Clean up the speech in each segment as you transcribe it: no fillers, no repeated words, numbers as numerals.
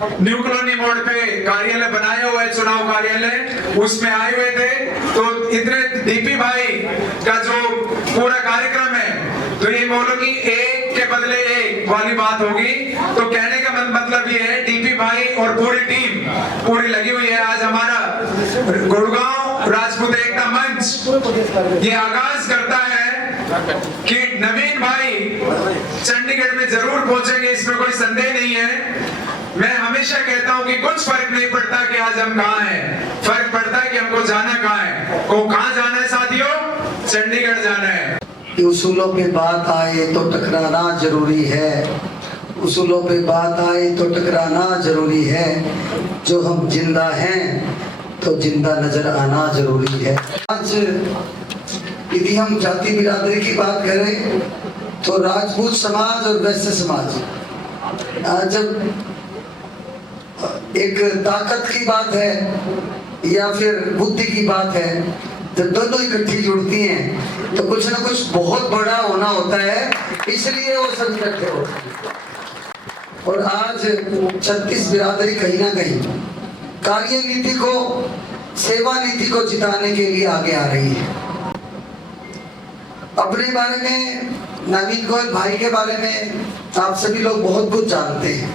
New colony मोड़ पे कार्यालय बनाया हुआ है, चुनाव कार्यालय, उसमें आए हुए थे। तो इतने डीपी भाई का जो पूरा कार्यक्रम है, तो ये बोलो कि एक के बदले एक वाली बात होगी। तो कहने का मतलब ये है, डीपी भाई और पूरी टीम पूरी लगी हुई है। आज हमारा गुड़गांव राजपूत एकता मंच ये आगाज करता है कि नवीन भाई चंडीगढ़ में जरूर पहुंचेंगे, इसमें कोई संदेह नहीं है। मैं हमेशा कहता हूं कि कुछ फर्क नहीं पड़ता कि आज हम कहां हैं, फर्क पड़ता है कि हमको जाना कहां है। को कहां जाना है साथियों? चंडीगढ़ जाना है। उसूलों पे बात आए तो टकराना जरूरी है, उसूलों पे बात आए तो टकराना जरूरी है। जो हम जिंदा हैं तो जिंदा नजर आना जरूरी है। आज यदि हम जाति बिरादरी की बात करें तो राजपूत समाज और वैश्य समाज, जब एक ताकत की बात है या फिर बुद्धि की बात है, जब दोनों इकट्ठी जुड़ती हैं तो कुछ ना कुछ बहुत बड़ा होना होता है, इसलिए वो सब इकट्ठे होते हैं। और आज 36 बिरादरी कहीं ना कहीं कार्य नीति को, सेवा नीति को जिताने के लिए आगे आ रही है। अपने बारे में, नवीन गोयल भाई के बारे में आप सभी लोग बहुत कुछ जानते हैं,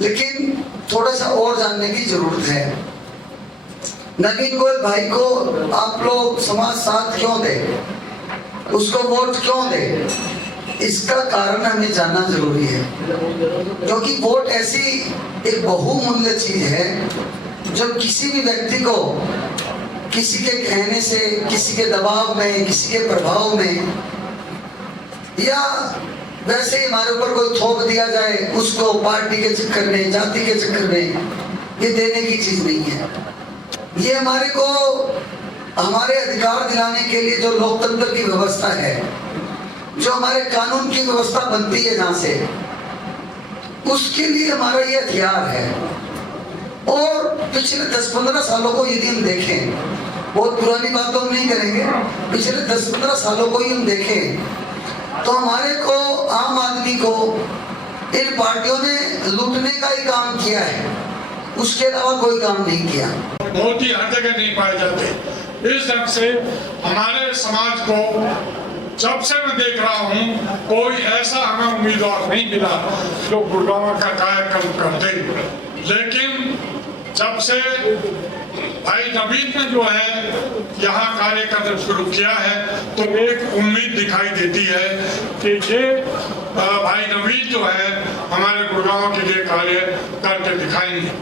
लेकिन थोड़ा सा और जानने की जरूरत है। नवीन गोयल भाई को आप लोग समाज साथ क्यों दे, उसको वोट क्यों दे, इसका कारण हमें जानना जरूरी है। क्योंकि वोट ऐसी एक बहुमूल्य चीज है जो किसी भी व्यक्ति को किसी के कहने से, किसी के दबाव में, किसी के प्रभाव में, या वैसे ही हमारे ऊपर कोई थोप दिया जाए उसको पार्टी के चक्कर में, जाति के चक्कर में, ये देने की चीज नहीं है। ये हमारे को हमारे अधिकार दिलाने के लिए जो लोकतंत्र की व्यवस्था है, जो हमारे कानून की व्यवस्था बनती है जहां से, उसके लिए हमारा ये हथियार है। और पिछले 10-15 सालों को यदि हम देखें, बहुत पुरानी बात तो हम नहीं करेंगे, पिछले 10-15 सालों को ही हम देखें तो हमारे को, आम आदमी को इन पार्टियों ने लूटने का ही काम किया है, उसके अलावा कोई काम नहीं किया। मोदी हर जगह नहीं पाए जाते। इस ढंग से हमारे समाज को जब से मैं देख रहा हूँ, कोई ऐसा हमें उम्मीदवार नहीं मिला जो गुड़गांव का कार्यक्रम कर दे। लेकिन जब से भाई नवीन ने जो है यहाँ कार्य करना शुरू किया है, तो एक उम्मीद दिखाई देती है कि ये भाई नवीन जो है हमारे गुड़गांव के लिए कार्य करके दिखाएंगे।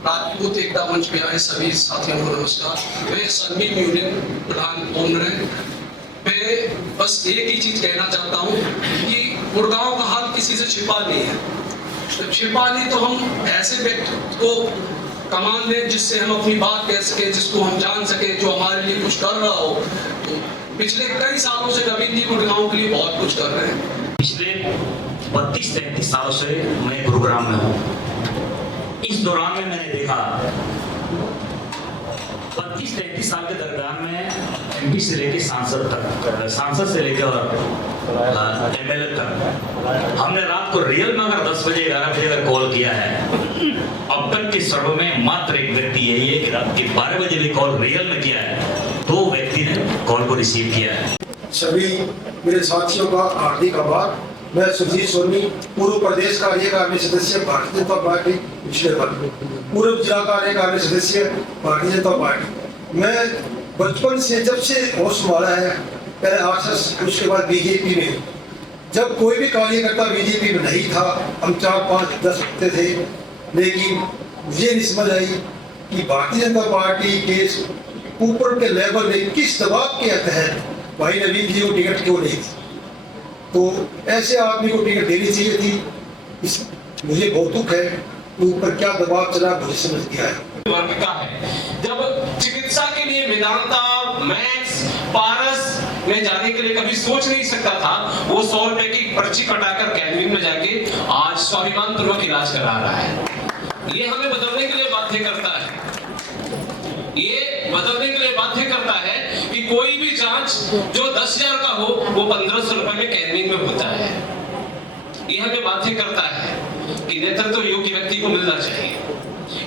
राजपूत एकता मंच पे आए सभी साथियों को नमस्कार। मैं संगीत यूनियन प्रधान ओनर मैं बस एक ही चीज कहना चाहता हूँ कि गुड़गांव का हाल किसी से छिपा नहीं है। जब छिपा नहीं तो हम ऐसे व्यक्ति को कमान दें जिससे हम अपनी बात कह सके, जिसको हम जान सके, जो हमारे लिए कुछ कर रहा हो। तो पिछले कई सालों से नवीन जी गुड़गांव के लिए बहुत कुछ कर रहे हैं। पिछले 32-33 सालों से मैं गुरुग्राम में हूँ। इस दौरान में मैंने देखा 32-33 साल के दरमियान में एमपी से लेकर सांसद तक, सांसद से लेकर एमएलए तक, हमने रात को रियल में अगर 10 बजे 11 बजे अगर कॉल किया है, अब तक के सर्व में मात्र एक व्यक्ति यही है कि रात के 12 बजे भी कॉल रियल में किया है, 2 व्यक्ति ने कॉल को रिसीव किया है। सभी मेरे साथियों का हार्दिक आभार। मैं सुजीत सोनी, पूर्व प्रदेश कार्यकारिणी सदस्य भारतीय जनता पार्टी पिछले वर्ग, पूर्व जिला कार्यकारिणी सदस्य भारतीय जनता पार्टी। मैं बचपन से, जब से होश संभाला है, पहले आरएसएस, उसके बाद बीजेपी में, जब कोई भी कार्यकर्ता बीजेपी में नहीं था, हम 4-5-10 हफ्ते थे, लेकिन मुझे नहीं समझ आई कि भारतीय जनता पार्टी के ऊपर के लेवल में किस दबाव के तहत भाई नवीन जी को टिकट क्यों नहीं थी। तो ऐसे आदमी को टिकट देनी चाहिए थी। मुझे बहुत दुख है कि ऊपर क्या दबाव चला, मुझे समझ गया है। वर्ग का है, जब चिकित्सा के लिए वेदांता, मैथ्स, पारस में जाने के लिए कभी सोच नहीं सकता था, वो 100 रुपए की पर्ची कटाकर कैंटीन में जाके आज स्वाभिमान पूर्वक इलाज करा रहा है। ये हमें बदलने के लिए बाध्य करता है, ये बदलने के लिए बाध्य करता है कि कोई भी जांच जो 10,000 का हो वो 1500 रुपए में कैंटीन में होता है। ये हमें बाध्य करता है कि कि नेतृत्व योग्य व्यक्ति को मिलना चाहिए।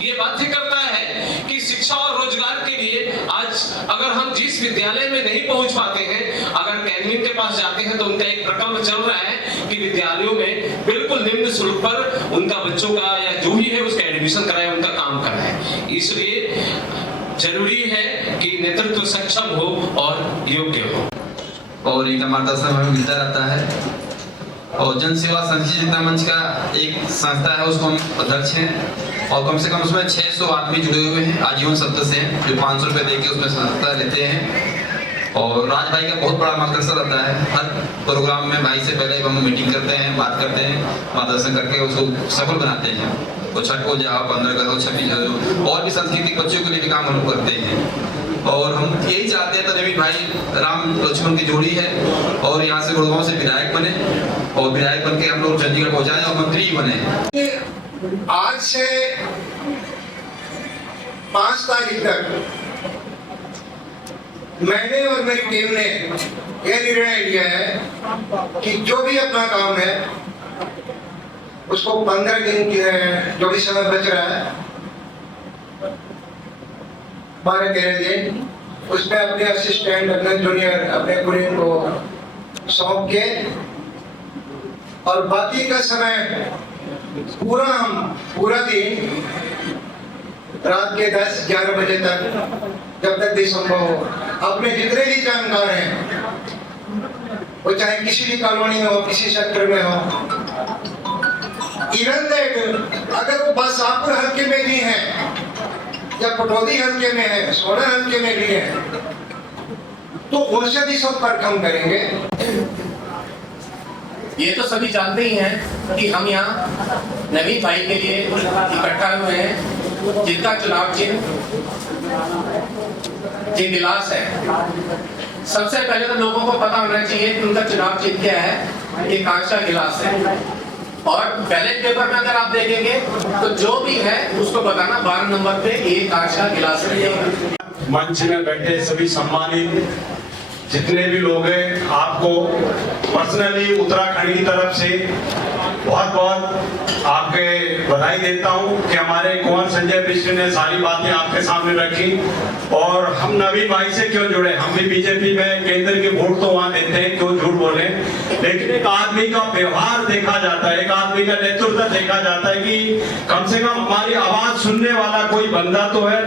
ये बाध्य करता है कि शिक्षा और रोजगार के लिए आज अगर हम जिस विद्यालय में नहीं पहुंच पाते हैं, अगर कैंटीन के पास जाते हैं तो उनका एक प्रकल्प चल रहा है कि विद्यालयों में बिल्कुल निम्न शुल्क पर उनका बच्चों का या जो भी है उसका एडमिशन कराए, उनका काम कराए। इसलिए जरूरी है कि नेतृत्व सक्षम हो और योग्य हो। और एक मार्गदर्शन हमें मिलता रहता है। और जन सेवा संघ जितना मंच का एक संस्था है, उसको हम अध्यक्ष हैं और कम से कम उसमें 600 आदमी जुड़े हुए हैं, आजीवन सदस्य हैं, जो 500 रुपये देके उसमें संस्था लेते हैं। और राज भाई का बहुत बड़ा मार्गदर्शन रहता है। हर प्रोग्राम में भाई से पहले हम मीटिंग करते हैं, बात करते हैं, मार्गदर्शन करके उसको सफल बनाते हैं। तो छठ को जाओ, 15 करो, 26 करो, और भी सांस्कृतिक बच्चों के लिए भी काम हम लोग करते हैं। और हम यही चाहते हैं, तो नवीन भाई राम लक्ष्मण की जोड़ी है और यहाँ से गुड़गांव से विधायक बने और विधायक बन के हम लोग चंडीगढ़ पहुँचाएं और मंत्री बने। आज से 5 तारीख तक मैंने और मेरी टीम ने यह निर्णय लिया है कि जो भी अपना काम है उसको 15 दिन की जो भी समय बच रहा है, 12-13 दिन, उसमें अपने असिस्टेंट, अपने जूनियर, अपने कुलीन को सौंप के और बाकी का समय पूरा दिन रात के 10-11 बजे तक, जब तक भी संभव हो, अपने जितने भी जानकार हैं, वो चाहे किसी भी कॉलोनी में हो, किसी सेक्टर में हो, इवन दैट अगर वो बादशाहपुर हल्के में भी हैं या पटौदी हल्के में है, सोना हल्के में भी है, तो उनसे भी संपर्क हम करेंगे। ये तो सभी जानते ही हैं कि हम यहाँ नवीन भाई के लिए इकट्ठा हुए हैं, जिनका चुनाव चिन्ह जी गिलास है। सबसे पहले तो लोगों को पता होना चाहिए कि उनका चुनाव चिन्ह क्या है। ये कांच का गिलास है और बैलेट पेपर में अगर आप देखेंगे तो जो भी है उसको बताना 12 नंबर पे ये कांच का गिलास रहेगा। मंच में बैठे सभी सम्मानित जितने भी लोग हैं, आपको पर्सनली उत्तराखंड की तरफ से बहुत बहुत आपके बधाई देता हूं कि हमारे कुंवर संजय बिष्ट ने सारी बातें आपके सामने रखी। और हम नवीन भाई से क्यों जुड़े, हम भी बीजेपी में केंद्र के वोट तो वहां देते हैं, क्यों झूठ बोले, लेकिन एक आदमी का व्यवहार देखा जाता है, एक आदमी का नेतृत्व देखा जाता है कि कम से कम हमारी आवाज सुनने वाला कोई बंदा तो है।